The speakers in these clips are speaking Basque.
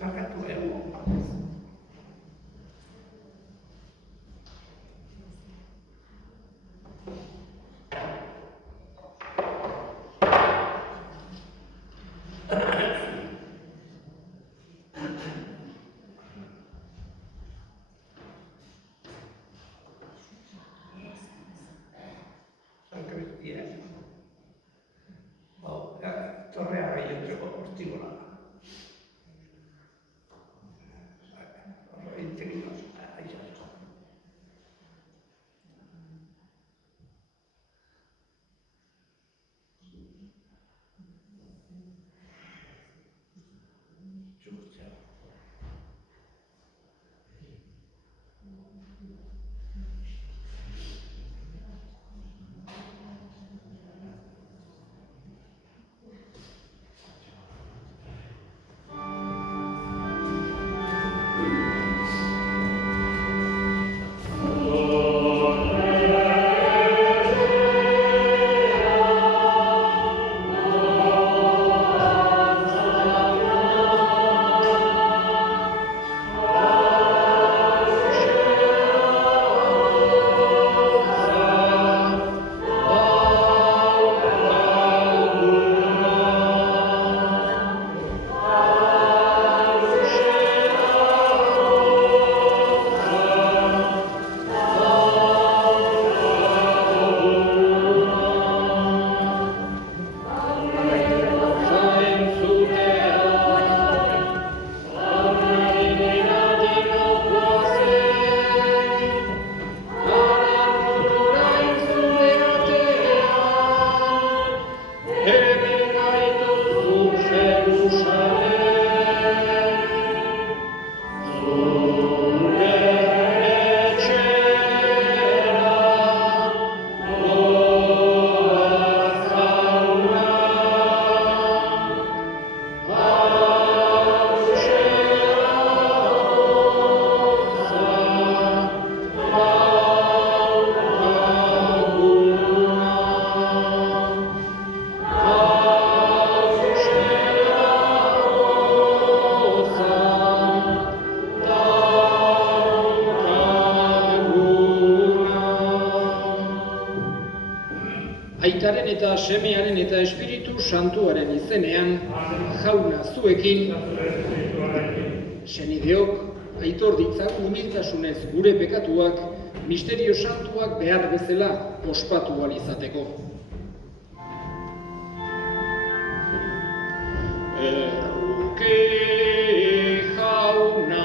Fakatu egun. Torrea gehiago hortikola. Integrinos, aizatzen. Aitaren eta Semearen eta Espiritu Santuaren izenean, Jauna zuekin, senideok, aitor ditzagun humiltasunez gure pekatuak, misterio santuak behar bezala ospatu ahal izateko. Erruki jauna.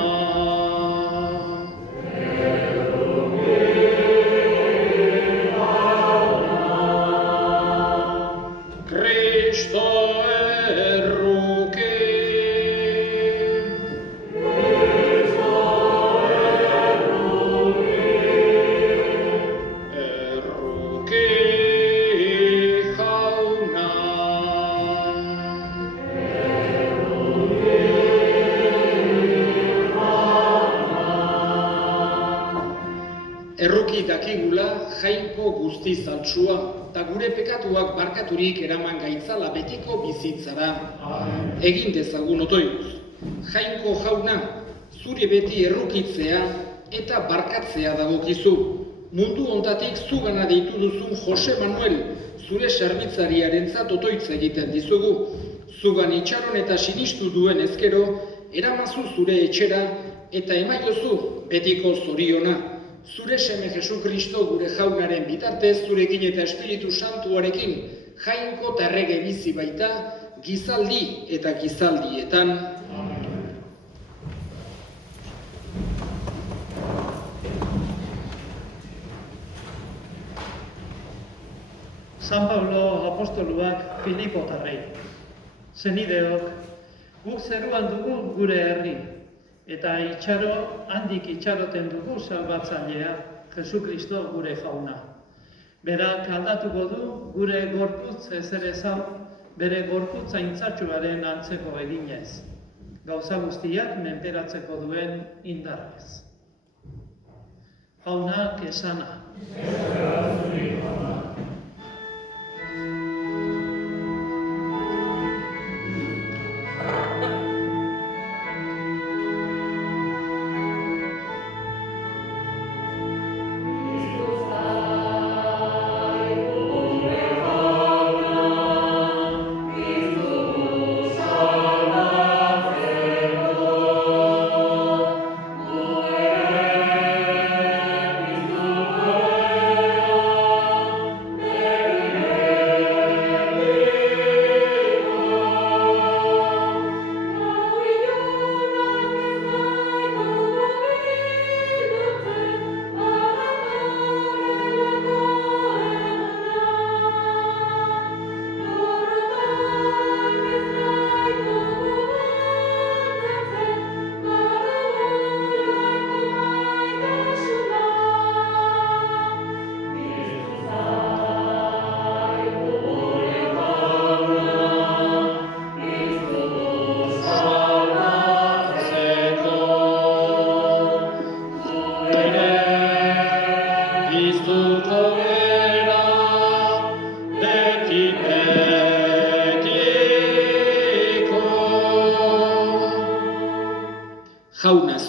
Erruki dakigula jainko guzti zaltsua, eta gure pekatuak barkaturik eraman gaitzala betiko bizitzara. Egin dezagun otoituz. Jainko jauna, zure beti errukitzea eta barkatzea dagokizu. Mundu hontatik zugana deitu duzun Jose Manuel, zure zerbitzariarentzat otoitza egiten dizugu. Zugan itxaron eta sinistu duen ezkero, eramazu zure etxera eta emaiozu betiko zoriona. Zure seme Jesukristo gure jaunaren bitartez, zurekin eta Espiritu Santuarekin, jainko eta errege bizi baita, gizaldi eta gizaldietan. San Pablo apostoluak Filipotarrei. Senideok, guk zeruan dugu gure herri, eta handik itxaroten dugu salbatzailea, Jesukristo gure jauna. Berak aldatuko du gure gorputz ezerezan, bere gorputz aintzatsuaren antzeko eginez. Gauza guztiak menperatzeko duen indarrez. Jaunak esana.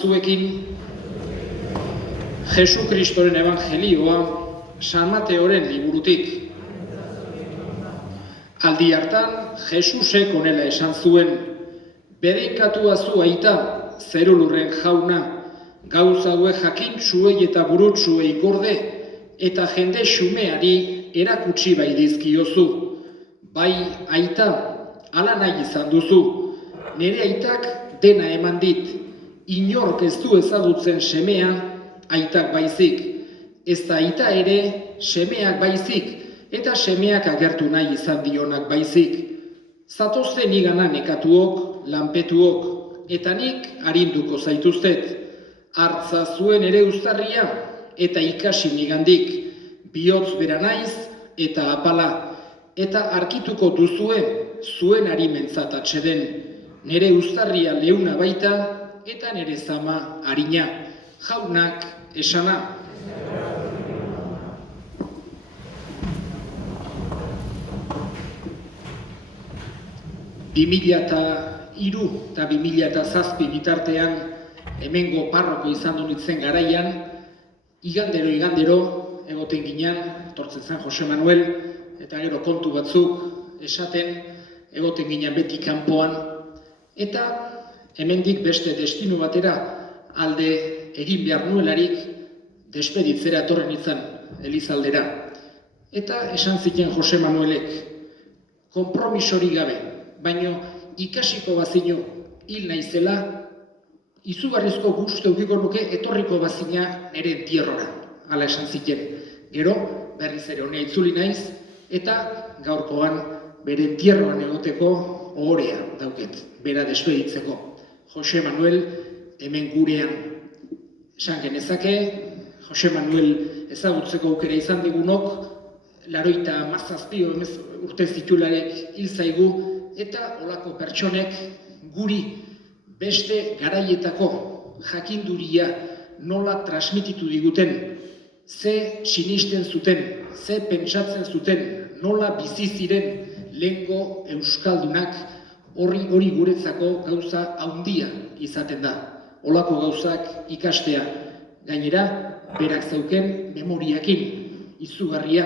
zuekin Jesu Kristoren evangelioa San Mateoren liburutik. Aldi hartan, Jesusek honela esan zuen, bedeinkatua zu aita, zerulurren jauna, gauza hauek jakintsuei eta burutsuei gorde, eta jende xumeari erakutsi bai dizkiozu. Bai, aita, hala nahi izan duzu, nire aitak dena eman dit, inork ez du ezagutzen semea, aitak baizik, ez da aita ere semeak baizik, eta semeak agertu nahi izan dionak baizik. Zatozte nigana nekatuok, lanpetuok, eta nik arinduko zaituztet. Hartza zuen ere uztarria, eta ikasi nigandik, bihotz bera naiz, eta apala, eta arkituko duzue, zuen arimentzat atseden, nire uztarria leuna baita, eta nire zama harina, jaunak esana. Bi mila eta 2007 bitartean, hemengo parroko izan dunitzen garaian, igandero egoten ginen, etortzen zen Jose Manuel, eta gero kontu batzuk esaten, egoten ginen beti kanpoan, eta hemendik beste destinu batera alde egin behar nuelarik despeditzera etorren izan Elizaldera. Eta esan ziten Jose Manuelek, konpromisori gabe, baino ikasiko bazino hil naizela, izugarrizko gustu edukiko nuke etorriko bazina nire entierrora, hala esan ziten. Gero, berriz ere honea itzuli naiz, eta gaurkoan bere entierroan egoteko ohorea dauket, bera despeditzeko. Jose Manuel hemen gurean. Esan genezake, Jose Manuel ezagutzeko aukera izan digunok, 87 urte zitularek hil zaigu, eta olako pertsonek guri beste garaietako jakinduria nola transmititu diguten, ze sinisten zuten, ze pentsatzen zuten, nola bizi ziren lehengo euskaldunak, hori guretzako gauza handia izaten da. Olako gauzak ikastea, gainera, berak zeuken memoriakin izugarria,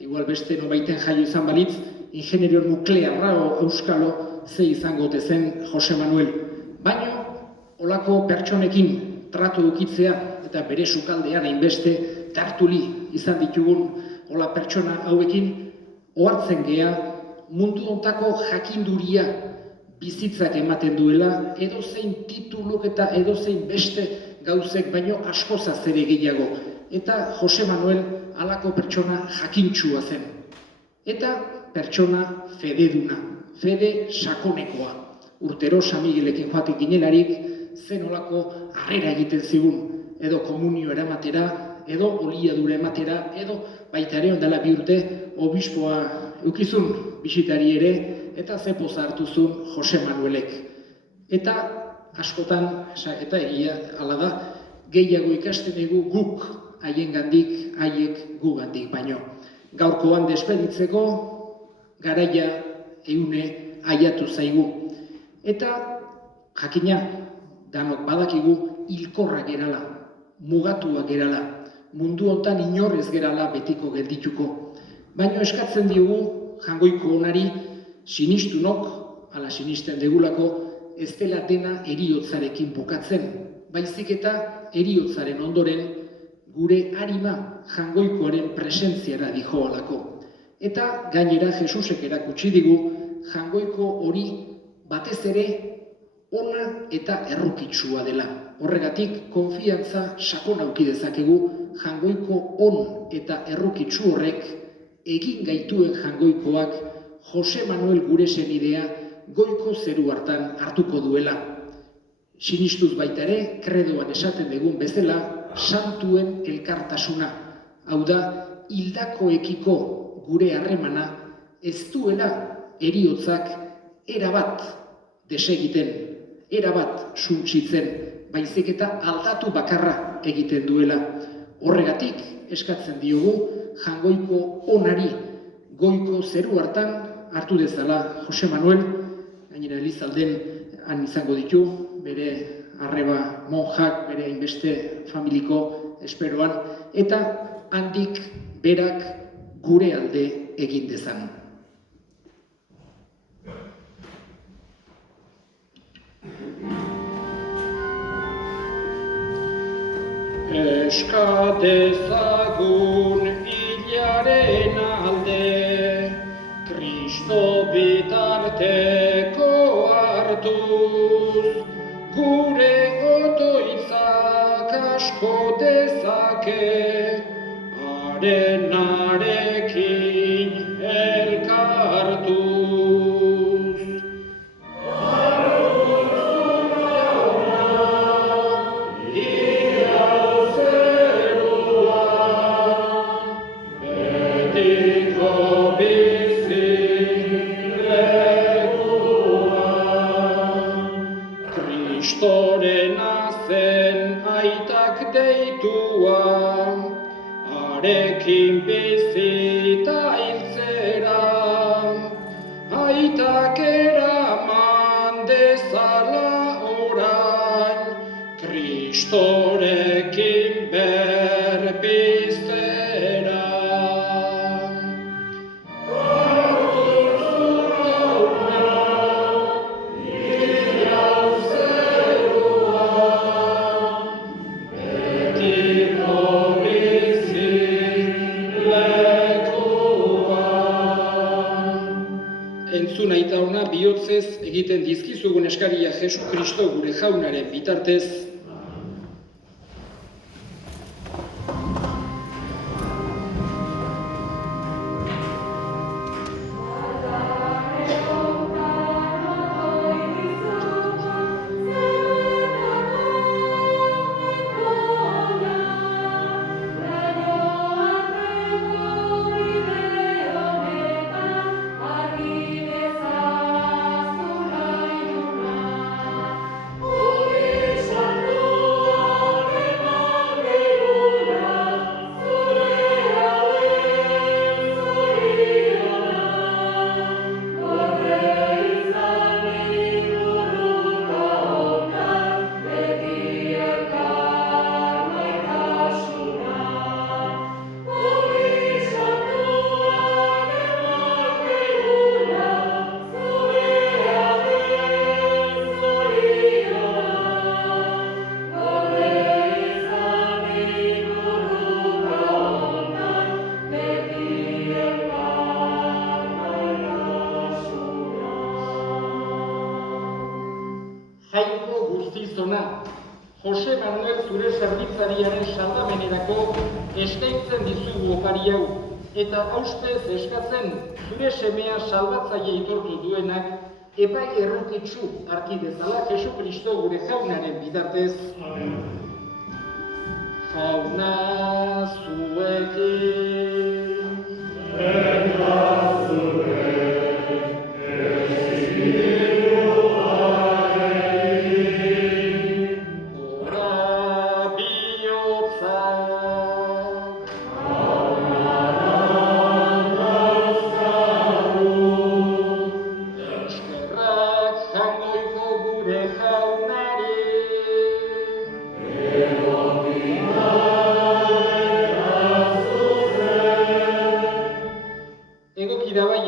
igual beste nobaiten jaio izan balitz, ingenierio nuklearra euskalo ze izango ote zen Jose Manuel. Baina, olako pertsonekin tratu edukitzea eta bere sukaldean hainbeste tartuli izan ditugun ola pertsona hauekin, ohartzen gea mundu hontako jakinduria bizitzak ematen duela, edozein tituluk eta edozein beste gauzek baino askozaz ere gehiago. Eta Jose Manuel halako pertsona jakintsua zen. Eta pertsona fededuna, fede sakonekoa. Urtero San Miguelekin joatik ginelarik, zen olako harrera egiten zigun, edo komunio eramatera, edo oliadura ematera, edo baita ere ondala 2 urte obispoa eukizun bisitari ere, eta ze poza hartu zuen Jose Manuelek. Eta askotan, eta egia hala da, gehiago ikasten dugu guk haiengandik, haiek gugandik baino. Gaurkoan despeditzeko garaia eune aiatu zaigu. Eta jakina, danok badakigu hilkorrak gerala, mugatuak gerala, mundu hontan inorrez gerala betiko geldituko. Baina eskatzen diogu jangoiko onari sinistunok, ala sinisten degulako, ez dela dena heriotzarekin bukatzen, baizik eta heriotzaren ondoren gure arima jangoikoaren presentziara dijoalako. Eta gainera Jesusek erakutsi digu jangoiko hori batez ere ona eta errukitsua dela. Horregatik konfiantza sakon auki dezakegu jangoiko on eta errukitsu horrek egin gaituen jangoikoak Jose Manuel gure senidea goiko zeru hartan hartuko duela. Sinistuz baita ere, kredoan esaten dugun bezala, santuen elkartasuna. Hau da, hildakoekiko gure harremana ez duela heriotzak erabat desegiten, erabat suntsitzen, baizik eta aldatu bakarra egiten duela. Horregatik eskatzen diogu jangoiko onari goiko zeru hartan hartu dezala Jose Manuel, gainera Elizalden han izango ditu, bere arreba monjak bere hainbeste familiko esperoan, eta handik berak gure alde egin dezan. Eska dezagun hilaren alde, Kristo bitarteko hartuz, gure otoitzak asko dezake, harenarekin elkartuz. Kristorena zen aitak deitua, harekin bizita hiltzera, aitak eraman dezala orain, Kristorekin berbiztera. Entzun aita ona bihotzez egiten dizkizugun eskaria Jesu Kristo gure jaunaren bitartez. Jainko guztizona, Jose Manuel zure zerbitzariaren saldamenerako eskaintzen dizugu opari hau, eta haustez eskatzen zure semea salbatzaile aitortu duenak epai errukitsu harki dezala Jesu Kristo gure jaunaren bitartez. Amen. Jauna zuekin, eta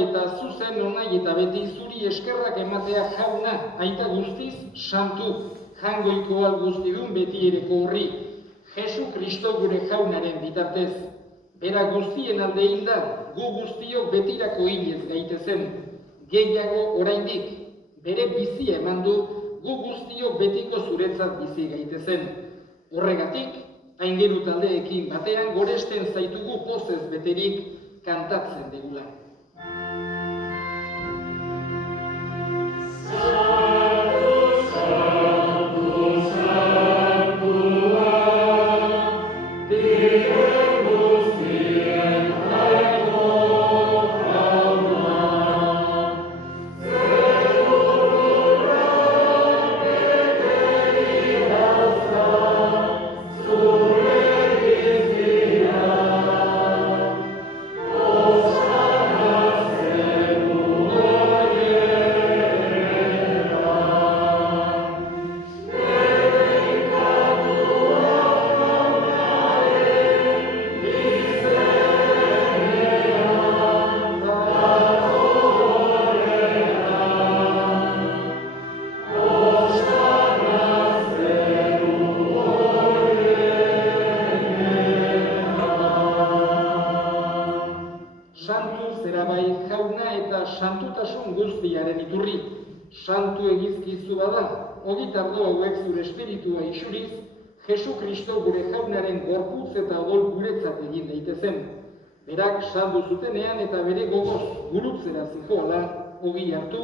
eta zuzen onai eta beti zuri eskerrak ematea jauna, aita guztiz santu, jangoiko guztidun beti ereko horri, Jesu Kristo gure jaunaren bitartez. Bera guztien alde inda, gu guztiok betirako hilez gaitezen, gehiago oraindik, bere bizia eman du, gu guztiok betiko zuretzat bizi gaitezen. Horregatik, aingeru taldeekin batean goresten zaitugu pozez beterik kantatzen degula. Hosanna, gaitasun guztiaren iturri. Santu egizkizu bada, ogitardo hauek zure espiritua isuriz, Jesu Kristo gure jaunaren gorputz eta odol guretzat egin daitezen. Berak saldu zutenean eta bere gogoz gurutzera zihoala, ogi hartu,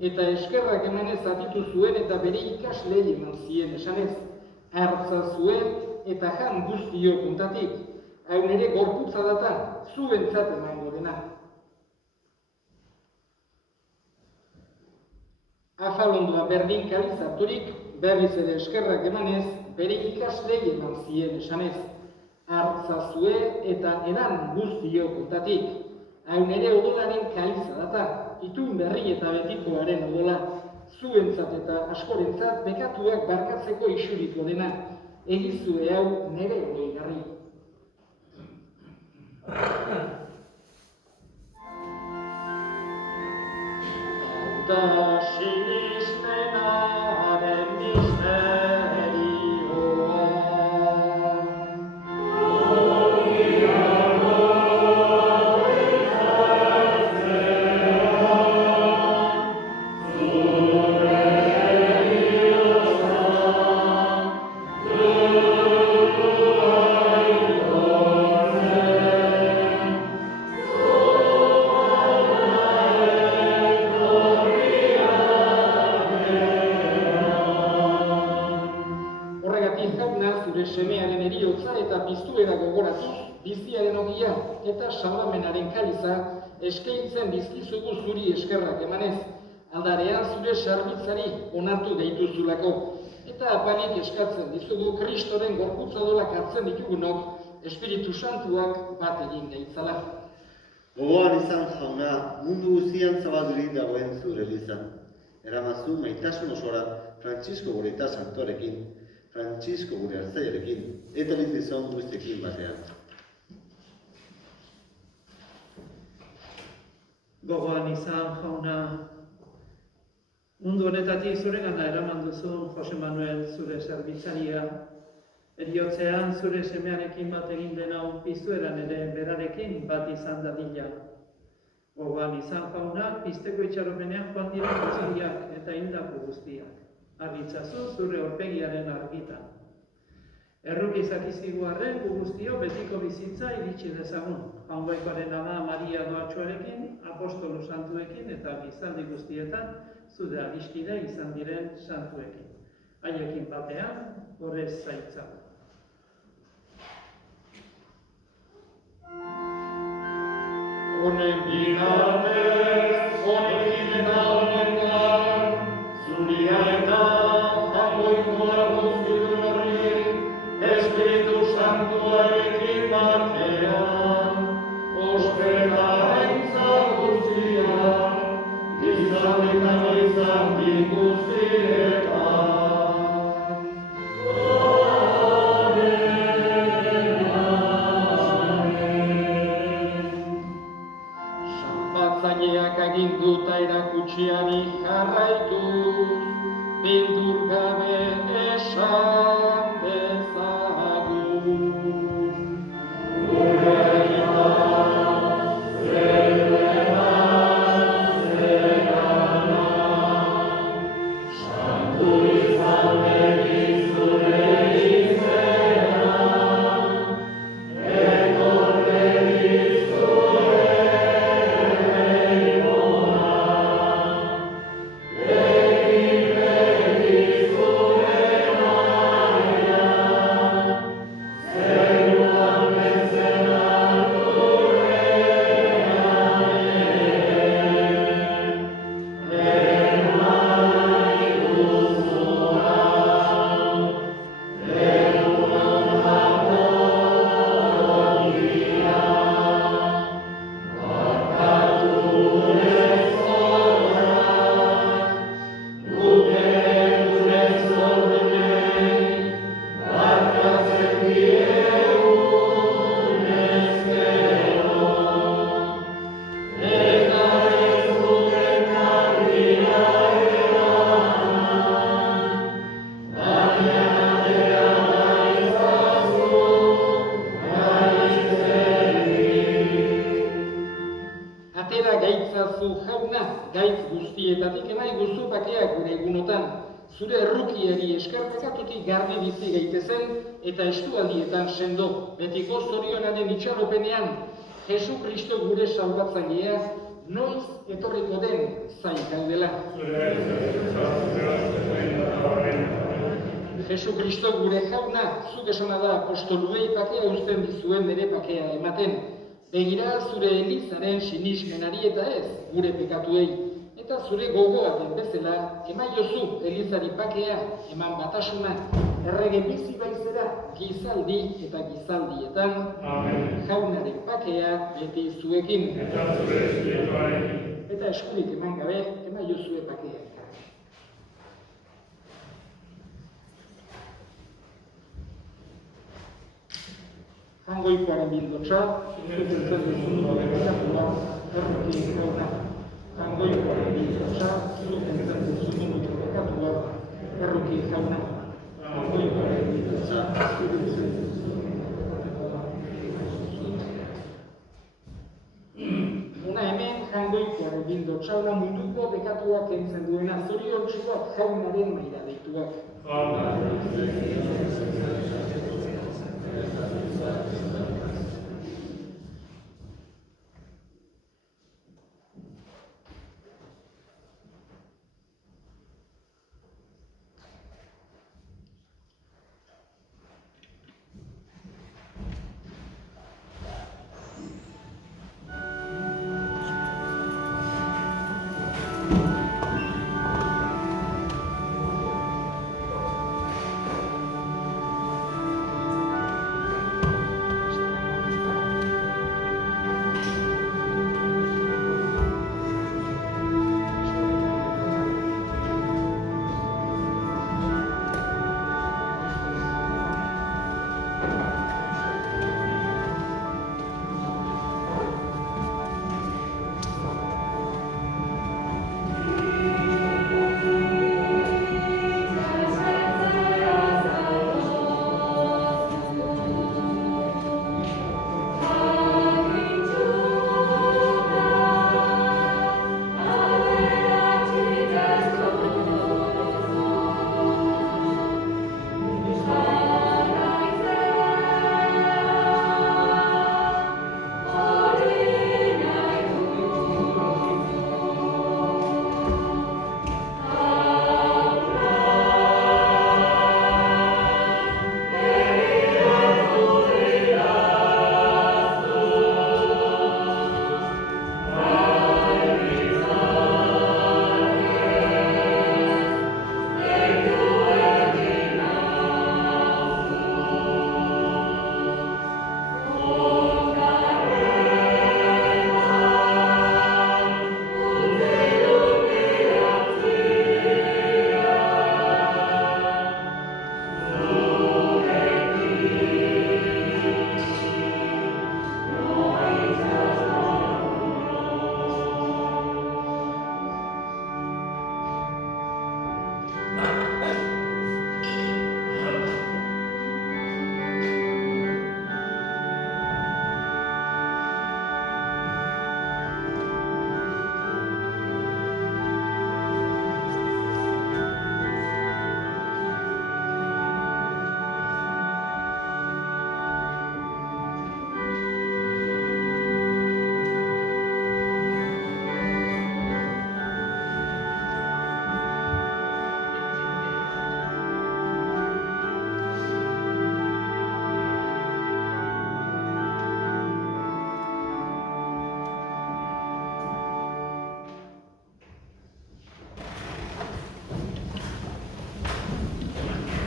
eta eskerrak emanez aditu zuen eta bere ikaslei eman zien esanez. Hartza zuen eta jan guztio puntatik. Hau nere gorputza data, zuentzat emango dena. Afalondoa berdin kaliz harturik, berriz ere eskerrak emanez, bere ikaslei eman zien esanez. Hartza zue eta edan guztio puntatik. Hau nere odolaren kaliza data, itun berri eta betikoaren odola. Zuentzat eta askorentzat bekatuak barkatzeko isuriko dena. Egizue hau nere oroigarri. Da sinismenaren misterioa. Semearen eriotza eta piztuera gogoratuz, biziaren ogia eta salamenaren kaliza eskaintzen dizkizugu zuri eskerrak emanez, aldarean zure serbitzari onartu deituzulako, eta apalik eskatzen dizugu Kristoren gorputzadolak hartzen ditugunok Espiritu Santuak bat egin gaitzala. Gogoan izan jauna, mundu guztian zabaldurik dagoen zure eliza. Eramazu maitasun osora Frantzisko Goreta Santuarekin, Frantzisko gure hartzaiarekin, eta lindizon guztekin batean. Gogoan izan jauna, mundu honetatik zuregana eraman duzu Jose Manuel zure zerbitzaria, eriotzean zure semearekin bat egin dena piztueran ere berarekin bat izan dadila. Gogoan izan jauna, pizteko itxaropenean joan dira guztiak eta hildako guztiak. Argitzazu zure aurpegiaren argitan. Errukizak izigu arren, gu guztio betiko bizitza iritsi dezagun. Jaungoikoaren ama Maria Doatxoarekin, apostolu santuekin eta gizaldi guztietan zure adiskide izan diren santuekin. Haiekin batean, horrez zaitzago. Honen bigarrez, honekin eta honengan, zuria eta jaungoikoa guztitu horri, Espiritu Santuarekin batean, ospetaintza guztiak, gizan eta gizan guztietan. Sanpatzaileak aginduta erakutsiari jarraituz, bildur gabe esan dezagun. Gure aita, zerena, zerana, santu izan begi zure izena, etorre dizue leimona. Zeruan bezena guztietatik emaiguzu bakeak gure egunotan, zure errukiari esker pekatutik garbi bizi gaitezen eta estualdietan sendo, betiko zorionaren itxaropenean, Jesu Kristo gure salbatzailea, noiz etorriko den zain gaudela. Jesu Kristo gure jauna, zuk esana da apostoluei pakea uzten dizuen nire pakea ematen. Begira zure Elizaren sinismenari eta ez gure pekatuei. Eta zure gogoa den bezala, emaiozu Elizari pakea, eman batasuna, errege bizi baizera, gizaldi eta gizaldietan, jaunaren pakea beti zuekin. Eta eskurik eman gabe, emaiozue pakea. Jangoikoaren bildotxa, zuzentzen duzun pekatua, erroki jauna. Jangoikoaren bildotxa, zuzentzen duzun pekatua, erroki jauna. Jangoikoaren bildotxa, zuzentzen duzun pekatua. Hona hemen jangoikoaren bildotxa, munduko pekatua kentzen duena, zoriontsuak jaunaren maira deituak.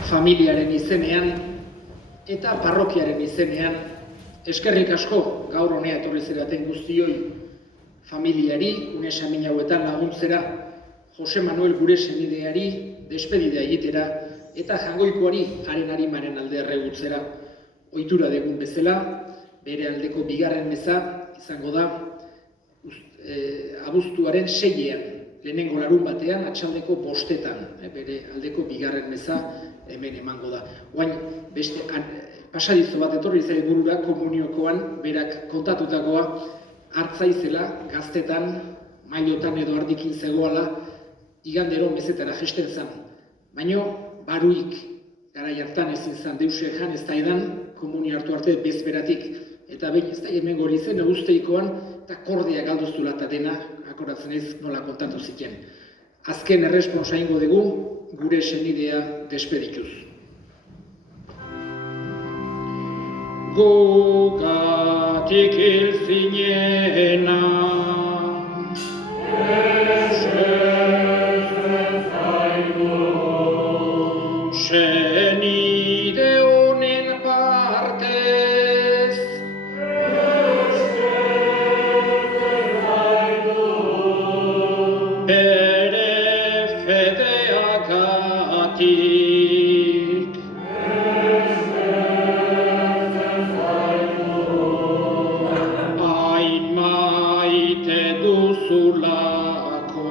Familiaren izenean eta parrokiaren izenean, eskerrik asko gaur honea etorri zeraten guztioi, familiari, unesamin hauetan laguntzera, Jose Manuel gure senideari, despedidea egitera, eta jangoikoari haren arimaren alde erregutzera. Ohitura degun bezala, bere aldeko bigarren meza izango da, abuztuaren 6ean, lehenengo larun batean, atxaldeko 5etan, bere aldeko bigarren meza hemen emango da. Oain, beste pasadizo bat etorri zait burura komuniokoan, berak kontatutakoa, Hartzaizela gaztetan mailotan edo ardikin zegoala, igandero mezetara jesten zen. Baina, baruik, gara hartan ezin zen deuse jan ez da edan, komunia hartu arte bezberatik. Eta behin ez da hemen gori zen, usteikoan, eta kordea galduztula eta dena, akoratzen ez nola kontatu ziten. Azken erresponsa ingo dugu, gure senidea despedituz. Gogatik hil zinena, senide honen partez, bere fedeagatik, hain maite duzulako.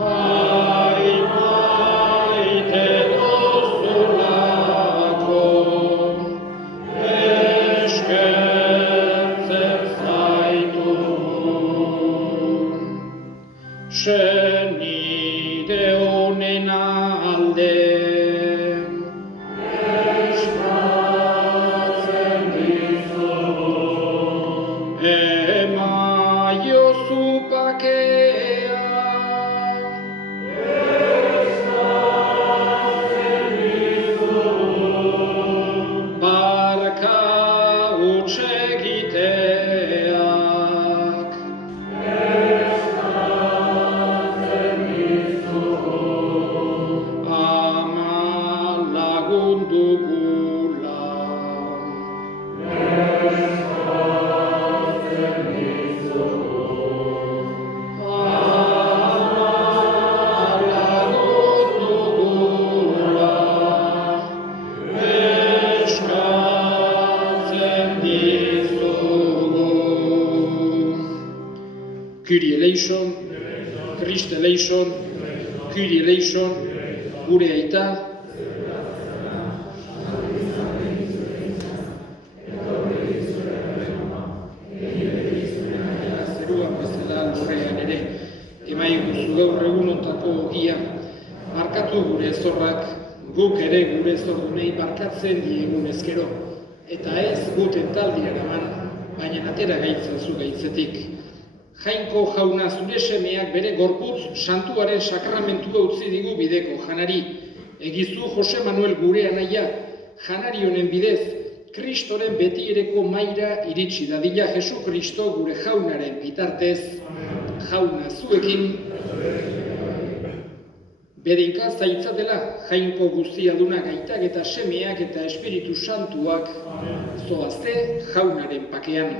Hain maite duzulako, eskertzen zaitu. Senide honen alde, eskatzen dizugu, emaiozu bakea, eskatzen dizugu, barka huts egiteak, ama lagundugula. Eskatzen dizugu, ama lagundugula. Eskatzen dizugu. Kyrie eleison, Christ eleison, Kyrie eleison, gure aita, zeruan bezala lurrean ere, emaiguzu gaur egunontako ogia, barkatu gure zorrak, guk ere gure zordunei barkatzen diegun ezkero, eta ez guten taldi eraman, baina atera gaitzen zu gaitzetik. Jainko jauna zure semeak bere gorputz santuaren sakramentua utzi digu bideko janari. Egizu Jose Manuel gure anaia, janari honen bidez, Kristoren betiereko maira iritsi dadila Jesu Kristo gure jaunaren bitartez, jauna zuekin, bedinka zaitzatela jainko guztiadunak aitak eta semeak eta Espiritu Santuak zoazte jaunaren pakean.